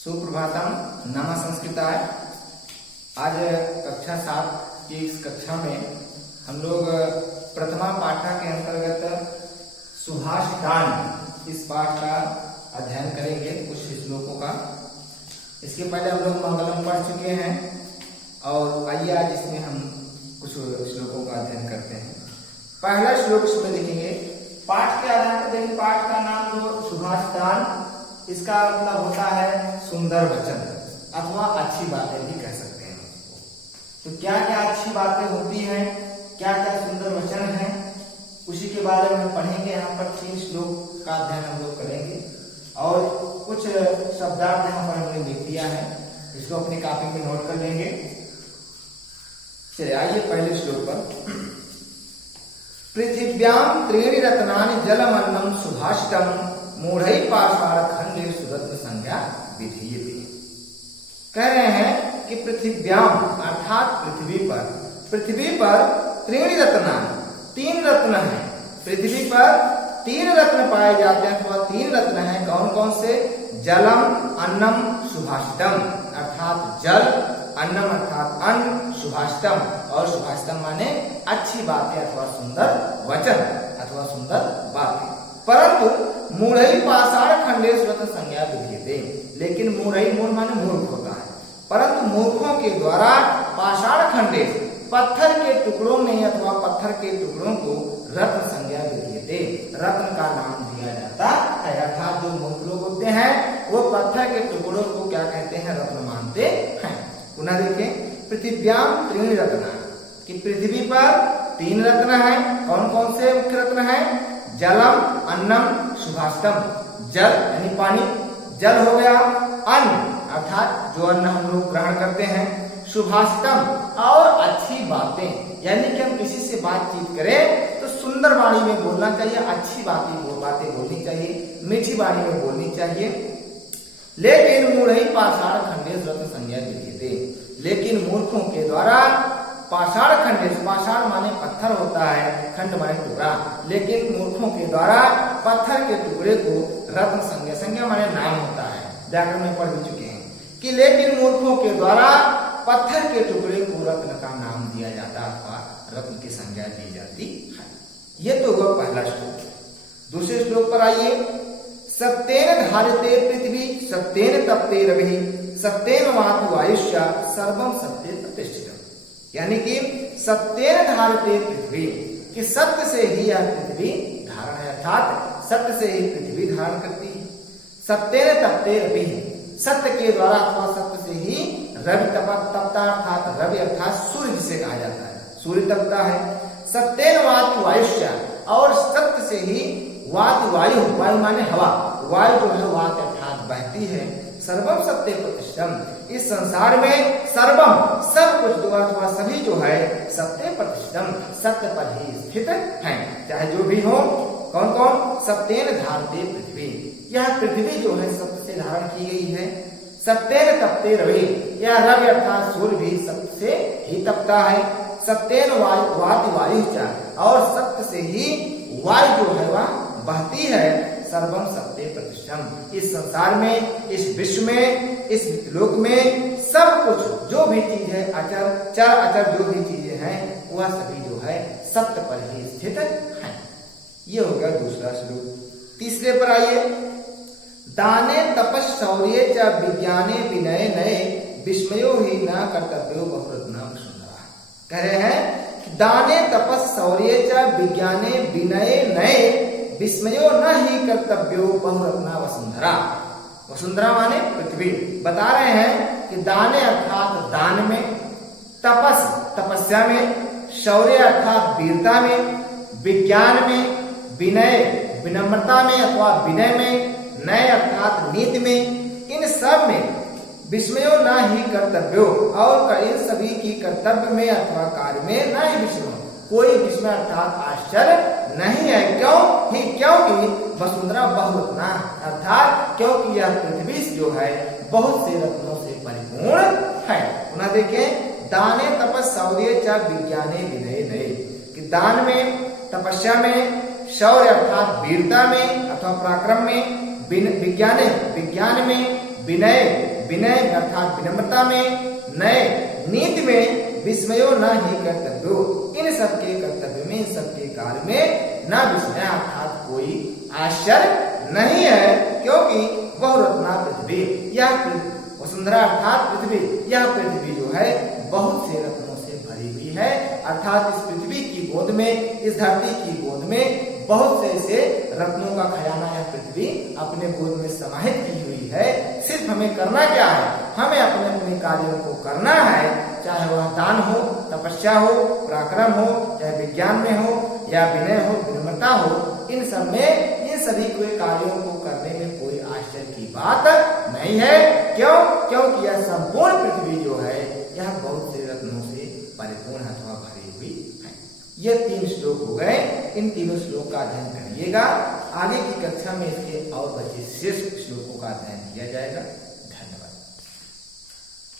सुप्रभातम, नमः संस्कृताय। आज कक्षा 7 की इस कक्षा में हम लोग प्रथमा पाठा के अंतर्गत सुभाषितान इस पाठ का अध्ययन करेंगे, कुछ श्लोकों का। इसके पहले हम लोग मंगलम पढ़ चुके हैं और आइए आज इसमें हम कुछ श्लोकों का अध्ययन करते हैं। पहला श्लोक इसमें देखेंगे, पाठ के आधार पर देखेंगे। पाठ का नाम जो सुभाषितान, इसका मतलब होता है सुंदर वचन अथवा अच्छी बातें भी कह सकते हैं। तो क्या क्या अच्छी बातें होती हैं, क्या क्या सुंदर वचन हैं, उसी के बारे में हम पढ़ेंगे। यहाँ पर 3 श्लोक का अध्ययन हम लोग करेंगे और कुछ शब्दार्थ यहाँ पर हमने लिख दिया है, इसको अपनी कॉपी में नोट कर लेंगे। चलिए आइए पहले श्लोक पर। पृथिव्याम त्रीणि रत्नानि जलमन्नम सुभाषितम मूढ़ै पाषाण खंडे सुरत्न संज्ञा विधीयते। कह रहे हैं कि पृथिव्याम अर्थात पृथ्वी पर त्रीणि रत्नानि, 3 रत्न हैं। पृथ्वी पर 3 रत्न पाए जाते हैं अथवा 3 रत्न हैं। कौन कौन से? जलम, अन्नम, सुभाषितम अर्थात जल, अन्नम अर्थात अन्न, सुभाषितम और सुभाषितम माने अच्छी बातें अथवा सुंदर वचन अथवा सुंदर बातें। परंतु मूढ़ै पाषाण खंडे सुरत्न संज्ञा विधीयते। लेकिन मूढ़ै, मूढ़ माने मूर्ख होता है, परंतु मूर्खों के द्वारा पाषाण खंडे पत्थर के टुकड़ों में अथवा पत्थर के टुकड़ों को रत्न संज्ञा विधीयते, रत्न का नाम दिया जाता है। अर्थात जो मूर्ख लोग होते हैं वो पत्थर के टुकड़ों को क्या कहते हैं? रत्न मानते हैं। पुनः देखें, पृथिव्याम त्रीणि रत्न, कि पृथ्वी पर 3 रत्न हैं। कौन कौन से मुख्य रत्न हैं? जलम, अन्नम, सुभाषितम। जल यानी पानी, जल हो गया। अन्न अर्थात जो अन्न हम लोग ग्रहण करते हैं। सुभाषितम और अच्छी बातें, यानी कि हम किसी से बातचीत करें तो सुंदर वाणी में बोलना चाहिए, अच्छी बातें बोलनी चाहिए, मीठी वाणी में बोलनी चाहिए। लेकिन मूढ़ै पाषाण खंडे रत्न संज्ञा विधीयते। लेकिन मूर्खों के द्वारा पाषाण खंडे, पाषाण माने पत्थर होता है, खंड माने टुकड़ा, लेकिन मूर्खों के द्वारा पत्थर के टुकड़े को रत्न संज्ञा, संज्ञा माने नाम होता है, व्याकरण में पढ़ भी चुके हैं कि लेकिन मूर्खों के द्वारा पत्थर के टुकड़े को रत्न का नाम दिया जाता अथवा रत्न की संज्ञा दी जाती है। ये तो हुआ पहला श्लोक। दूसरे श्लोक पर आइए। सत्येन धारिते पृथ्वी सत्येन तप्ते रवि सत्येन वातु आयुष्य सर्वम सत्ये प्रतिष्ठितम्। यानी कि सत्येन धारिते पृथ्वी, कि सत्य से ही यह पृथ्वी धारण है, अर्थात सत्य से ही पृथ्वी धारण करती है। सत्येन तप्ते रवि, सत्य के द्वारा अथवा सत्य से ही रवि तपता, अर्थात रवि अर्थात सूर्य जिसे कहा जाता है, सूर्य तपता है। सत्येन वातु आयुष्य, और सत्य से ही वातु वायु, वायु माने हवा, वायु जो है वात अर्थात बहती है। सर्वम सत्य प्रतिष्ठम, इस संसार में सर्वम सब कुछ जो अथवा सभी जो है सत्य प्रतिष्ठम, सत्य पर ही स्थित है, चाहे जो भी हो। कौन कौन? सत्येन धारते पृथ्वी, यह पृथ्वी जो है सत्य से धारण की गई है। सत्येन तप्ते रवि, यह रवि अर्थात सूर्य भी सत्य से ही तपता है। सत्येन वातु वायु, और सत्य से ही वायु जो है वह बहती है। सर्वम सत्य प्रतिष्ठम, इस संसार में, इस विश्व में, इस लोक में सब कुछ जो भी चीज है, अचर चर अचर जो भी चीजें हैं वह सभी जो है सत्य पर ही स्थित है। ये हो गया दूसरा श्लोक। तीसरे पर आइए। दाने तपस् शौर्ये च विज्ञाने विनये नये विस्मयो ही न कर्तव्यो बहुरत्ना वसुंधरा। कह रहे हैं दाने तपस् शौर्ये च विज्ञाने विनये नये विस्मयो न ही कर्तव्यो बहुरत्ना वसुंधरा। वसुंधरा माने पृथ्वी। बता रहे हैं कि दाने अर्थात दान में, तपस तपस्या में, शौर्य अर्थात वीरता में, विज्ञान में, विनय विनम्रता में अथवा विनय में, नय अर्थात नीति में, इन सब में विस्मयो न ही कर्तव्यो, और इन सभी की कर्तव्य में अथवा कार्य में न ही विस्मय, कोई विस्मय अर्थात आश्चर्य नहीं है। क्योंकि वसुंधरा बहुरत्ना, अर्थात क्योंकि यह पृथ्वी जो है बहुत से रत्नों से परिपूर्ण है। पुनः देखें, दाने तपस् शौर्ये च विज्ञाने विनये नये, कि दान में, तपस्या में, शौर्य अर्थात वीरता में अथवा पराक्रम में, विज्ञान में, विनय विनय अर्थात विनम्रता में, नए नीति में, विस्मयो न ही कर्तव्यो, इन सबके कर्तव्य में, इन सबके कार्य में न विस्मय अर्थात कोई आश्चर्य नहीं है, क्योंकि वह रत्ना पृथ्वी, यह वसुंधरा अर्थात पृथ्वी, यह पृथ्वी जो है बहुत से रत्नों से भरी हुई है, अर्थात इस पृथ्वी की गोद में, इस धरती की गोद में बहुत से ऐसे रत्नों का खजाना यह पृथ्वी अपने गोद में समाहित की हुई है। सिर्फ हमें करना क्या है, हमें अपने अपने कार्यों को करना है, चाहे वह दान हो, तपस्या हो, पराक्रम हो, चाहे विज्ञान में हो या विनय हो, विनम्रता हो, इन सब में इन सभी के कार्यों को करने में कोई आश्चर्य की बात नहीं है। क्यों? क्योंकि यह संपूर्ण पृथ्वी जो है यह बहुत से रत्नों से परिपूर्ण अथवा भरी हुई है। ये 3 श्लोक हो गए, इन तीनों श्लोक का अध्ययन करिएगा। आगे की कक्षा में इसके और बचे शेष श्लोकों का अध्ययन किया जाएगा।